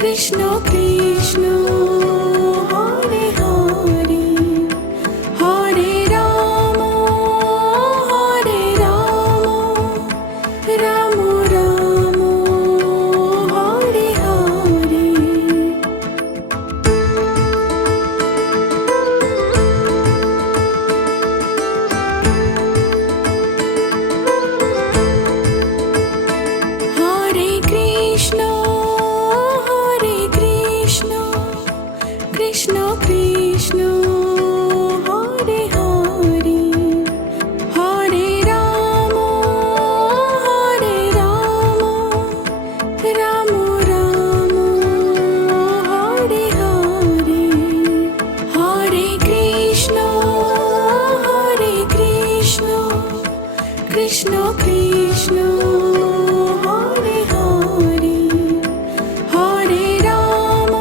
Krishna Krishna Hare Hare Hare Ram Ram Ram Hare Hare. Hare Krishna Krishna Krishna Hare Hare Hare Ram Ram Ram Hare Hare Hare Krishna Krishna Krishna Hare Hare Hare Ram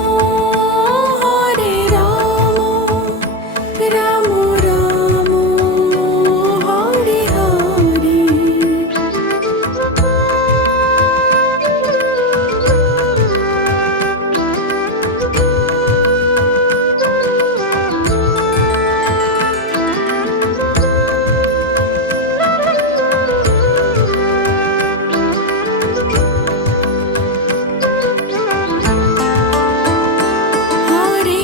Ram Ram Hare Hare. Hare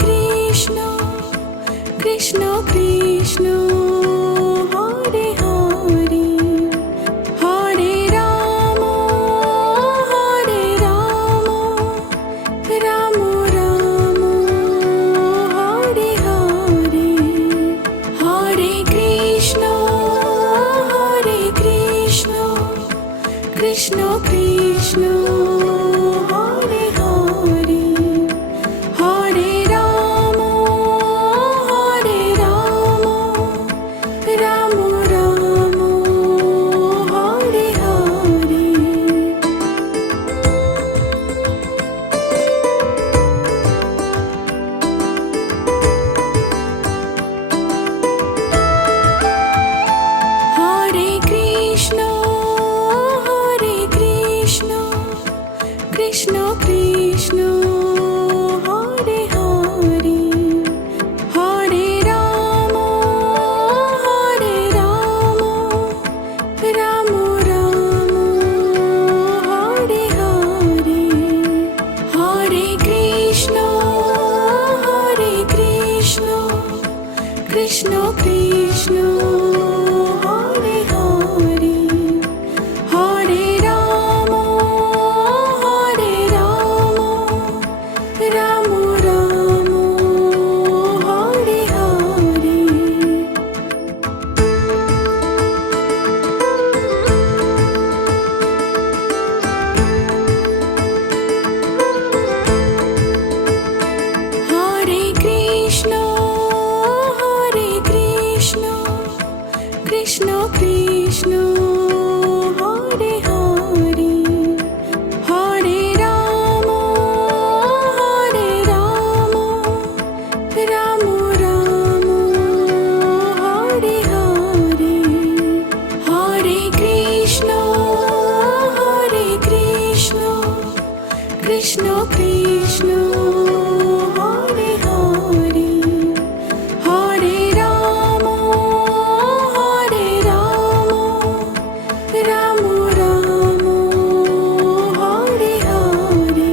Krishna Krishna Krishna Hare Hare Hare Ram Ram Ram Hare Hare Hare Krishna Krishna Krishna Hare Hare Hare Ram Ram Ram Hare Hare. Hare Krishna Krishna Krishna Hare Hare Hare Ram Ram Ram Hare Hare Hare Krishna Krishna Krishna Hare Hare Hare Ram Ram Ram Hare Hare. Hare Krishna Krishna Krishna Hare Hare Hare Ram Ram Ram Hare Hare Hare Krishna Krishna Krishna Hare Hare Hare Ram Ram Ram Hare Hare.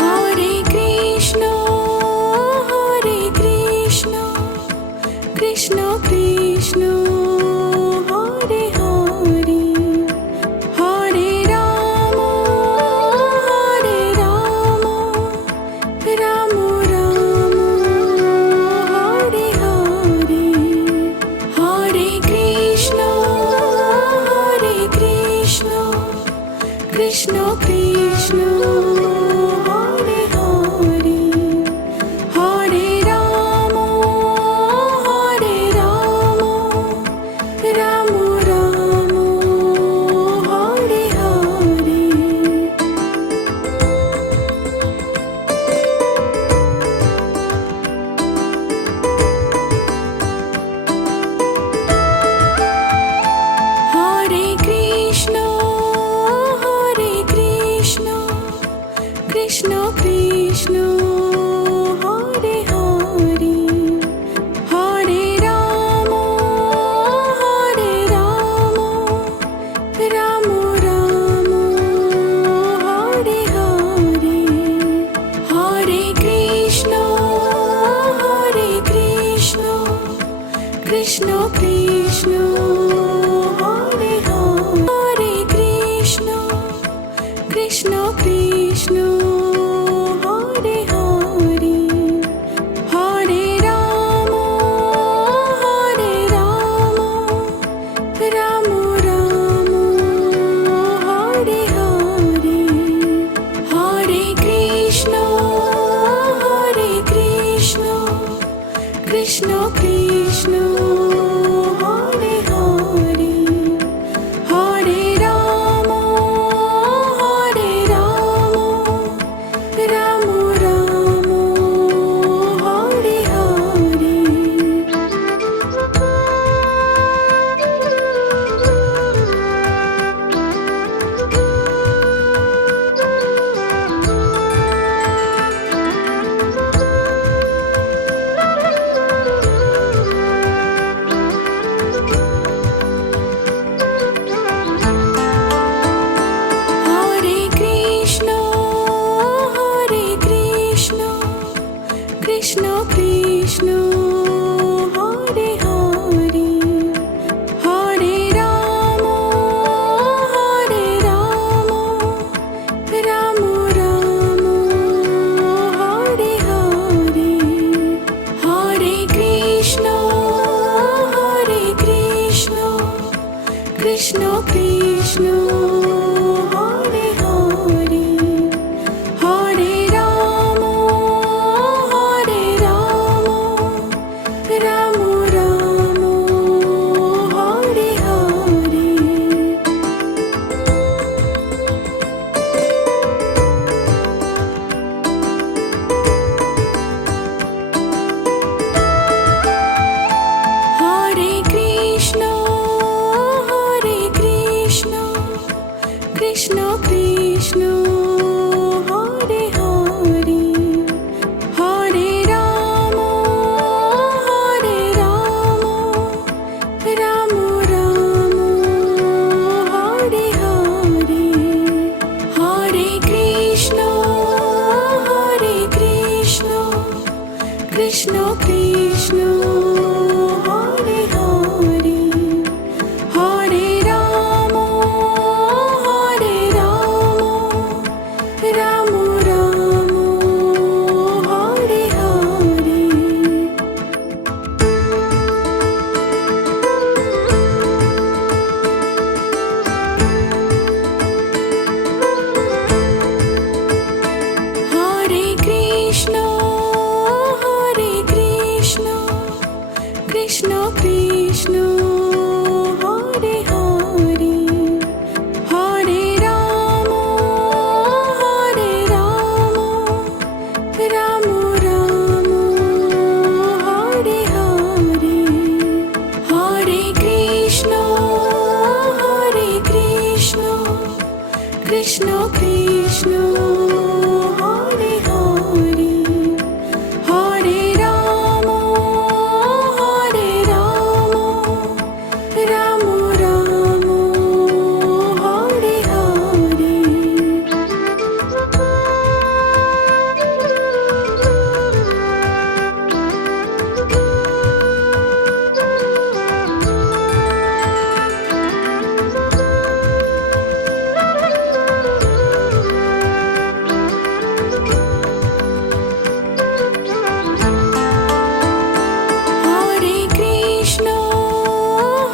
Hare Krishna Krishna Krishna Hare Hare Hare Ram Ram Ram Hare Hare Hare Krishna Krishna Krishna Hare Hare Hare Ram Krishna Krishna Hare Hare Hare Krishna Krishna Krishna Hare Hare Hare Ram Ram Ram Hare Hare Hare Krishna Krishna Krishna Hare Hare Hare Ram Ram Ram Hare Hare Hare Krishna Krishna Krishna Hare Hare Hare Ram Ram Ram Hare Hare Hare Krishna Krishna Krishna Hare Hare Hare Ram Ram Ram Hare Hare Hare Krishna Krishna Krishna Hare Hare Hare Ram Ram Ram Hare Hare Hare Krishna Krishna Krishna Hare Hare Hare Ram Ram Ram Hare Hare Hare Krishna Krishna Krishna Hare Hare Hare Ram Ram Ram Hare Hare Hare Krishna Krishna Krishna Hare Hare Hare Ram Ram Ram Hare Hare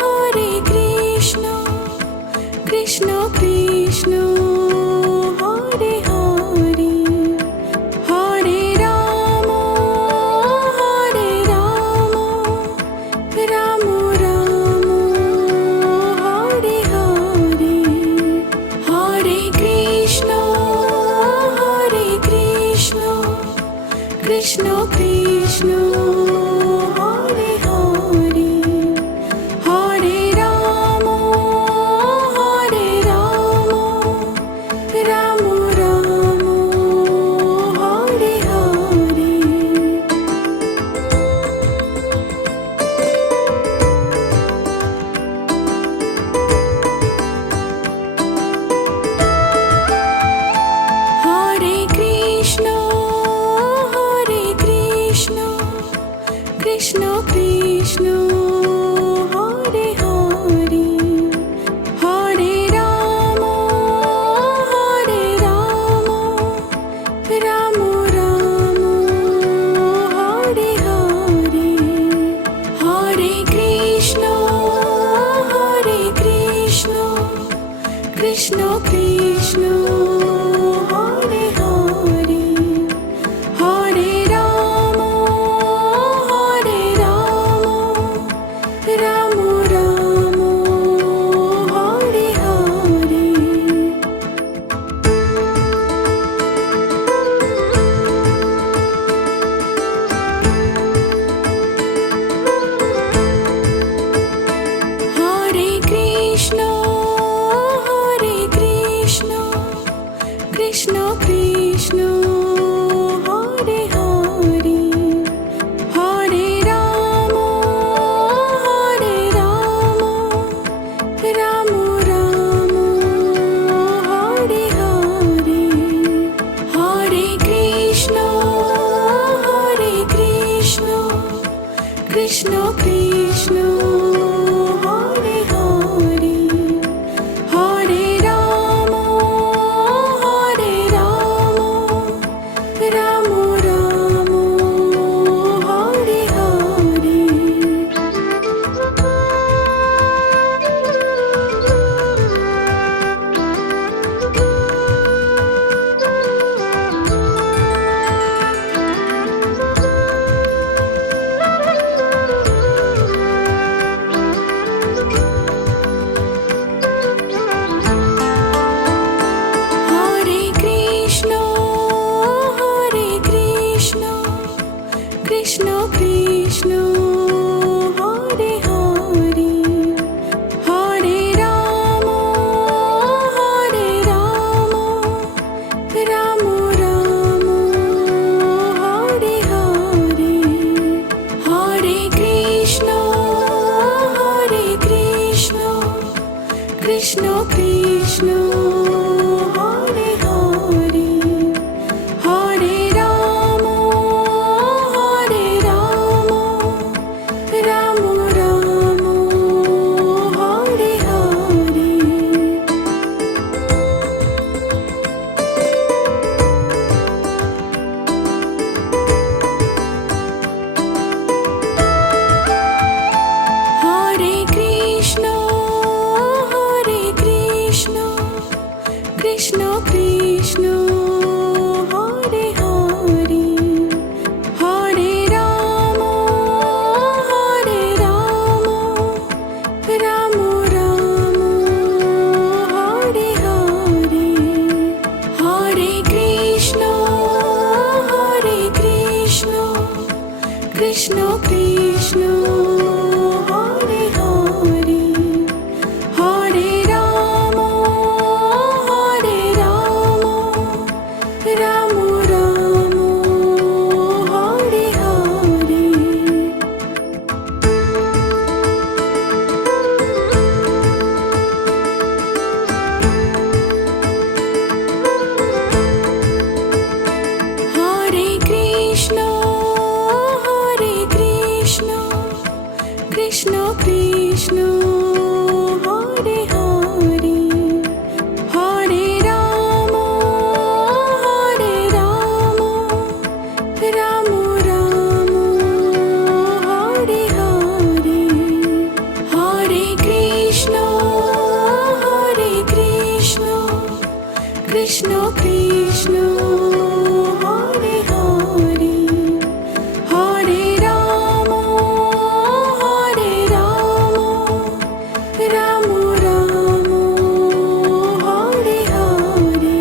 Hare Krishna Krishna Krishna Hare Hare Hare Ram Ram Ram Hare Hare Hare Krishna Krishna Krishna Hare Hare Hare Ram Ram Ram Hare Hare Hare Krishna Krishna Krishna Krishna Krishna Hare Hare Hare Ram Ram Ram Hare Hare Hare Krishna Krishna Krishna Hare Hare Hare Ram Ram Ram Hare Hare Hare Krishna Krishna Krishna Hare Hare Hare Ram Ram Ram Hare Hare Hare Krishna Krishna Krishna Hare Hare Hare Ram Ram Ram Hare Hare Hare Krishna Krishna Krishna Hare Hare Hare Ram Ram Ram Hare Hare Hare Krishna Krishna Krishna Hare Hare Hare Ram Ram Ram Hare Hare Hare Krishna Krishna Krishna Hare Hare Hare Ram Ram Ram Hare Hare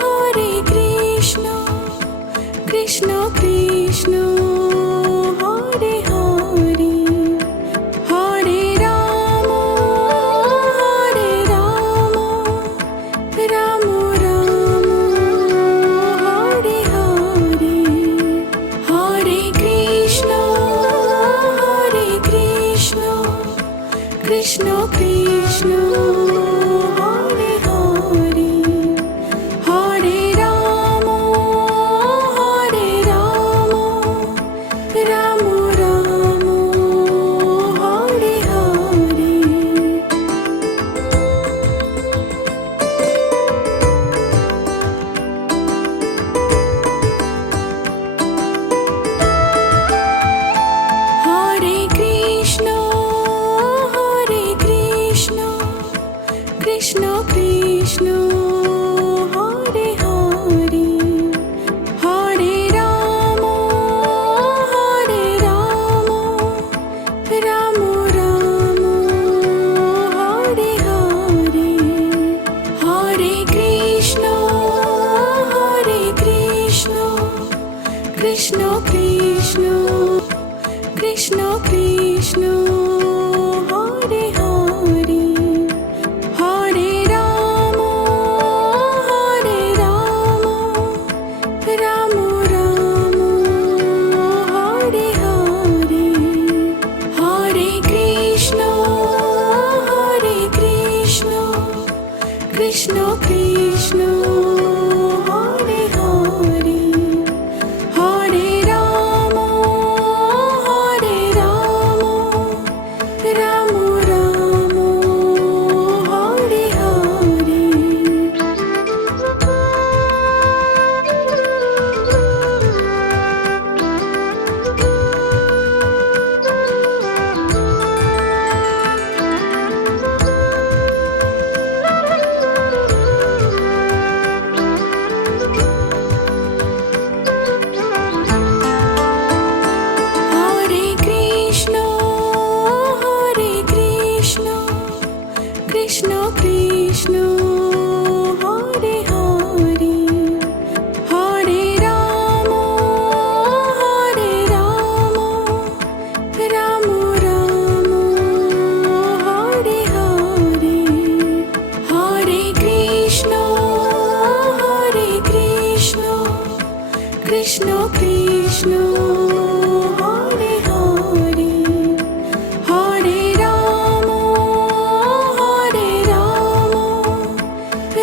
Hare Krishna Krishna Krishna Hare Hare Hare Ram Ram Ram Hare Hare Hare Krishna Krishna Krishna Hare Hare Hare Ram Ram Ram Hare Hare Hare Krishna Krishna Krishna Hare Hare Hare Ram Ram Ram Hare Hare Hare Krishna Krishna Krishna Krishna Krishna Hare Hare Hare Ram Krishna Krishna Hare Hare Hare Ram Ram Ram Hare Hare Hare Krishna Krishna Krishna Hare Hare Hare Ram Ram Ram Hare Hare Hare Krishna Krishna Krishna Hare Hare Hare Ram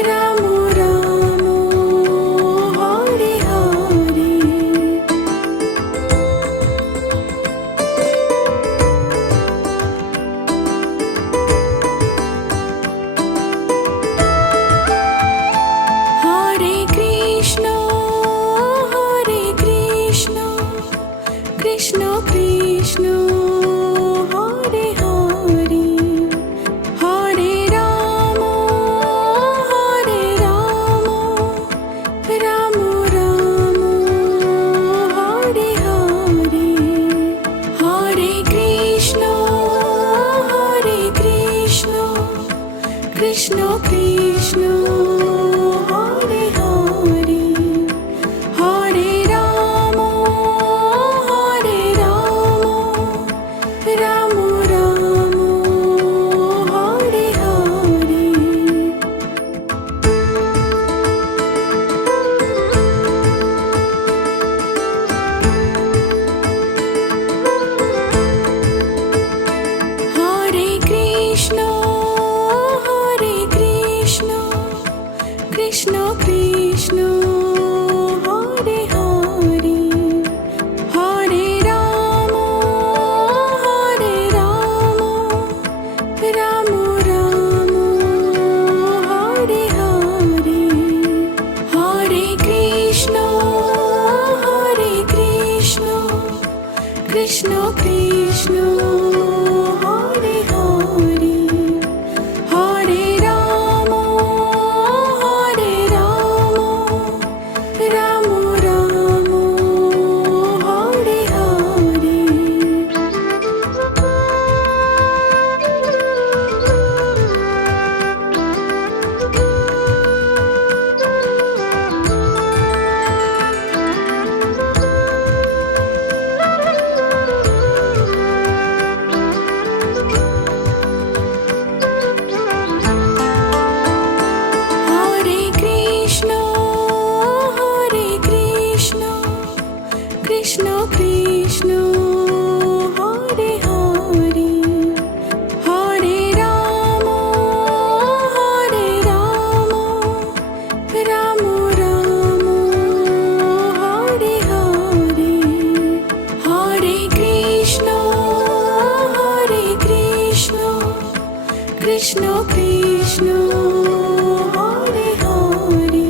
Ram Ram Hare Hare Hare Krishna Krishna Krishna Hare Hare Hare Ram Ram Ram Hare Hare Hare Krishna Krishna Krishna Hare Hare Hare Ram Ram Ram Hare Hare Hare Krishna Krishna Krishna Hare Hare Hare Ram Ram Ram Hare Hare Hare Krishna Krishna Krishna Hare Hare Hare Ram Ram Ram Hare Hare Hare Krishna Krishna Krishna Hare Hare Hare Ram Ram Ram Hare Hare Hare Krishna Krishna Krishna Hare Hare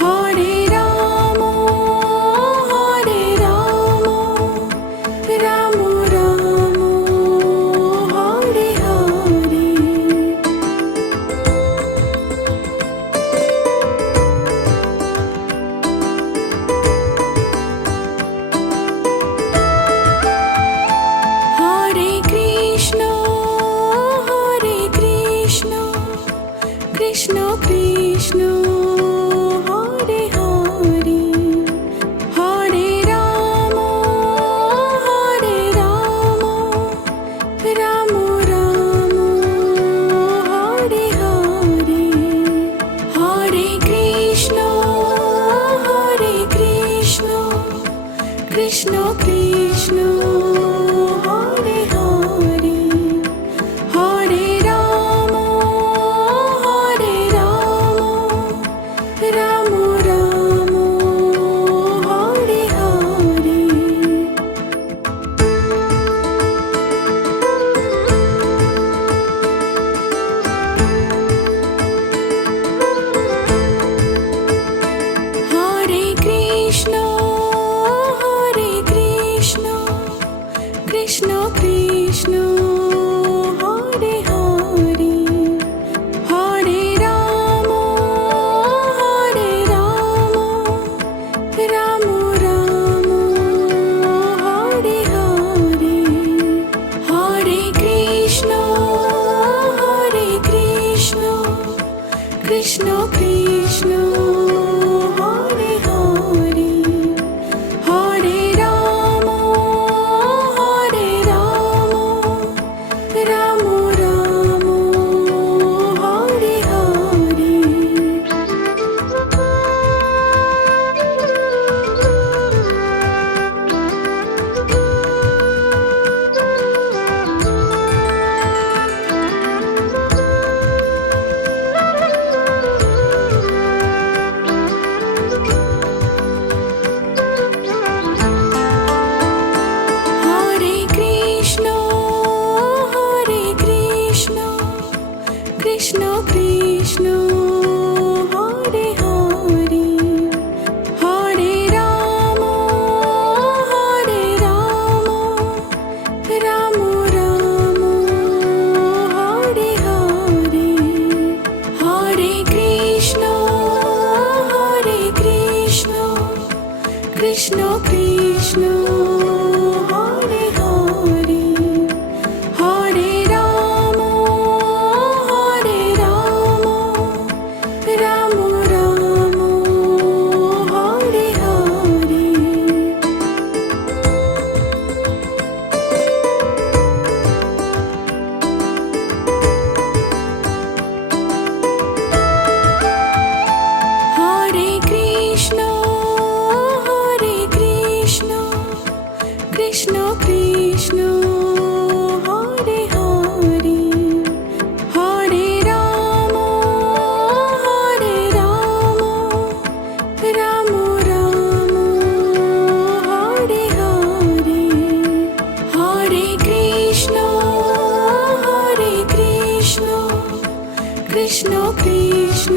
Hare Ram Ram Ram Hare Hare Hare Krishna Krishna Krishna Hare Hare Hare Ram Ram Ram Hare Hare Hare Krishna Krishna Krishna Hare Hare Hare Ram Krishna Krishna Hare Hare Hare Ram Ram Ram Hare Hare Hare Krishna Krishna Krishna Hare Hare Hare Ram Ram Ram Hare Hare Hare Krishna Krishna Krishna Hare Hare Hare Ram Ram Ram Hare Hare Hare Krishna Krishna Krishna Hare Hare Hare Ram Ram Ram Hare Hare Hare Krishna Krishna Krishna